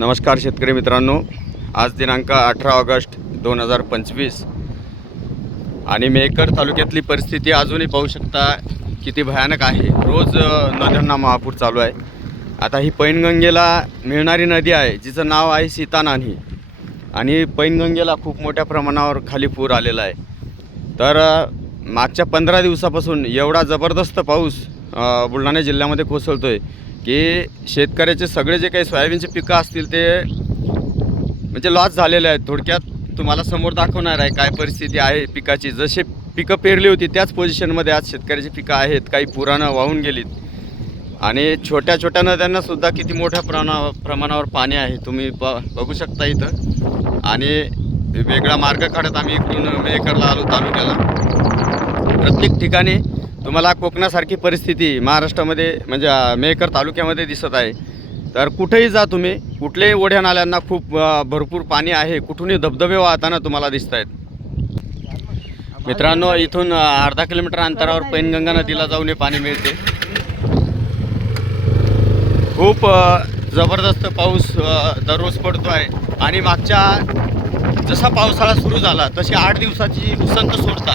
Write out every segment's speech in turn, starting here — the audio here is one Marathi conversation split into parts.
नमस्कार शेतकरी मित्रांनो. आज दिनांक अठरा ऑगस्ट दोन हजार पंचवीस. आणि मेकर तालुक्यातली परिस्थिती अजूनही पाहू शकता किती भयानक आहे. रोज नद्यांना महापूर चालू आहे. आता ही पैनगंगेला मिळणारी नदी आहे जिचं नाव आहे सीतानानी आणि पैनगंगेला खूप मोठ्या प्रमाणावर खाली पूर आलेला आहे. तर मागच्या पंधरा दिवसापासून एवढा जबरदस्त पाऊस बुलढाणा जिल्ह्यामध्ये कोसळतो आहे की शेतकऱ्याचे सगळे जे काही सोयाबीनचे पिकं असतील ते म्हणजे लॉस झालेले आहेत. थोडक्यात तुम्हाला समोर दाखवणार आहे काय परिस्थिती आहे पिकाची. जसे पिकं पेरली होती त्याच पोझिशनमध्ये आज शेतकऱ्याची पिकं आहेत. काही पुरानं वाहून गेलीत. आणि छोट्या छोट्या नद्यांना सुद्धा किती मोठ्या प्रमाणा प्रमाणावर पाणी आहे तुम्ही ब बघू शकता इथं. आणि वेगळा मार्ग काढत आम्ही इकडून मेकरला आलो तालुक्याला. प्रत्येक ठिकाणी तुम्हाला कोकणासारखी परिस्थिती महाराष्ट्रामध्ये म्हणजे मेहकर मेकर तालुक्यामध्ये दिसत आहे. तर कुठेही जा तुम्ही. कुठल्याही ओढ्या नाल्यांना खूप भरपूर पाणी आहे. कुठूनही धबधबे वाहताना तुम्हाला दिसत आहेत मित्रांनो इथून अर्धा किलोमीटर अंतरावर पैनगंगा नदीला जाऊन हे पाणी मिळते. खूप जबरदस्त पाऊस दररोज पडतो आहे आणि मागच्या जसा पावसाळा सुरू झाला तशी आठ दिवसाची उसंत सोडता.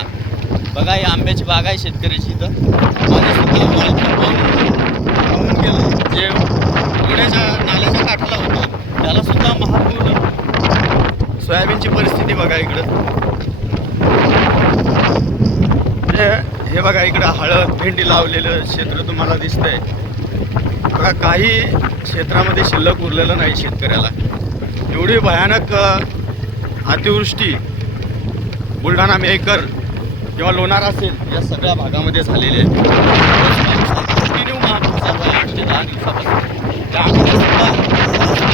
बघा ही आंब्याची बाग आहे शेतकऱ्याची इथं. पाणी गेलं. जे पुण्याच्या नाल्याच्या काठाला होतं त्याला सुद्धा महापूर सोयाबीनची परिस्थिती बघा इकडं. म्हणजे हे बघा इकडं हळद भेंडी लावलेलं क्षेत्र तुम्हाला दिसतंय. बघा काही क्षेत्रामध्ये शिल्लक उरलेलं नाही शेतकऱ्याला. एवढी भयानक अतिवृष्टी बुलढाणा मेकर किंवा लोणार असेल या सगळ्या भागामध्ये झालेले आहे कंटिन्यू महापूर चालू आहे. आठ ते दहा दिवसापासून. त्या सुद्धा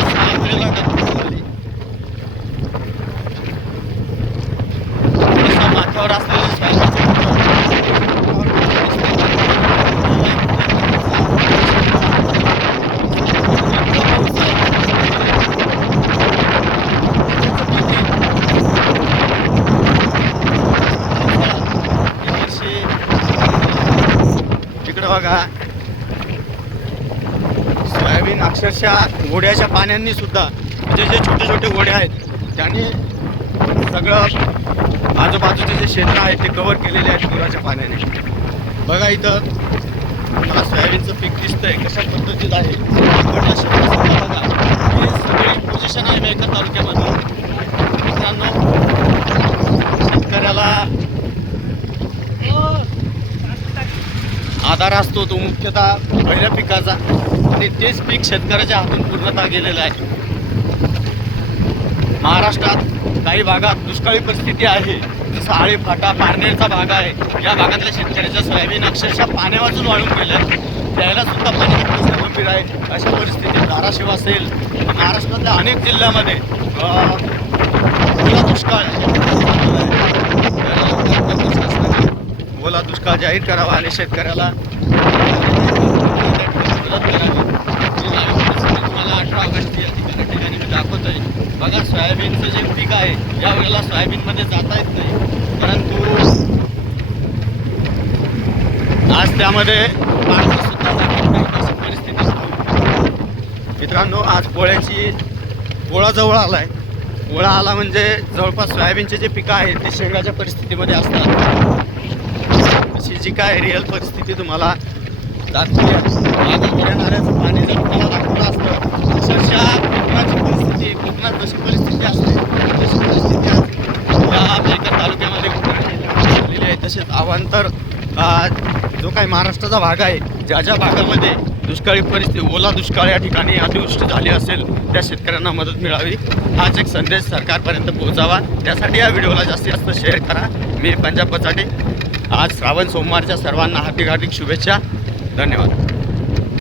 साखरेला बघा. सोयाबीन अक्षरशः घोड्याच्या पाण्यांनी सुद्धा म्हणजे जे छोटे छोटे घोडे आहेत त्यांनी सगळं आजूबाजूचे जे क्षेत्र आहेत ते कव्हर केलेले आहेत पुराच्या पाण्याने. बघा इथं मला सोयाबीनचं पीक दिसतंय कशा पद्धतीत आहे. बघा ही सगळी पोझिशन आहे मेकर तालुक्यामध्ये. मित्रांनो शेतकऱ्याला आधार असतो तो मुख्यतः पहिल्या पिकाचा. आणि तेच पीक शेतकऱ्याच्या हातून पूर्णतः गेलेलं आहे. महाराष्ट्रात काही भागात दुष्काळी परिस्थिती आहे. जसं आळी फाटा पारनेरचा भाग आहे. या भागातल्या शेतकऱ्याच्या सोयाबीन अक्षरशः पाण्यावाचून वाळून गेलं त्याला सुद्धा पाणी खूप गंभीर आहे. अशा परिस्थितीत धाराशिव असेल महाराष्ट्रातल्या अनेक जिल्ह्यामध्ये दुष्काळ दुष्काळ जाहीर करावा आणि शेतकऱ्याला मदत करावी. तुम्हाला अठरा ऑगस्ट या ठिकाणी ठिकाणी मी आहे. बघा सोयाबीनचं जे पीक आहे या वेळेला सोयाबीनमध्ये जाता येत नाही. परंतु आज त्यामध्ये परिस्थिती मित्रांनो आज पोळ्याची पोळा जवळ आलाय. पोळा आला म्हणजे जवळपास सोयाबीनचे जे पिकं आहेत ते शेंगाच्या परिस्थितीमध्ये असतात. अशी जी काय रिअल परिस्थिती तुम्हाला दाखवली आहे. पाणी जर तुम्हाला दाखवलं असतं अक्षरशः कोकणाची परिस्थिती कोकणात जशी परिस्थिती असते तशी परिस्थिती आज तालुक्यामध्ये झालेली आहे. तसेच अवांतर जो काही महाराष्ट्राचा भाग आहे ज्या ज्या भागामध्ये दुष्काळी परिस्थिती ओला दुष्काळ या ठिकाणी अतिवृष्टी झाली असेल त्या शेतकऱ्यांना मदत मिळावी. हाच एक संदेश सरकारपर्यंत पोहोचावा. त्यासाठी या व्हिडिओला जास्तीत जास्त शेअर करा. मी पंजाब बचाटे आज श्रावण सोमवारच्या सर्वांना हार्दिक हार्दिक शुभेच्छा. धन्यवाद.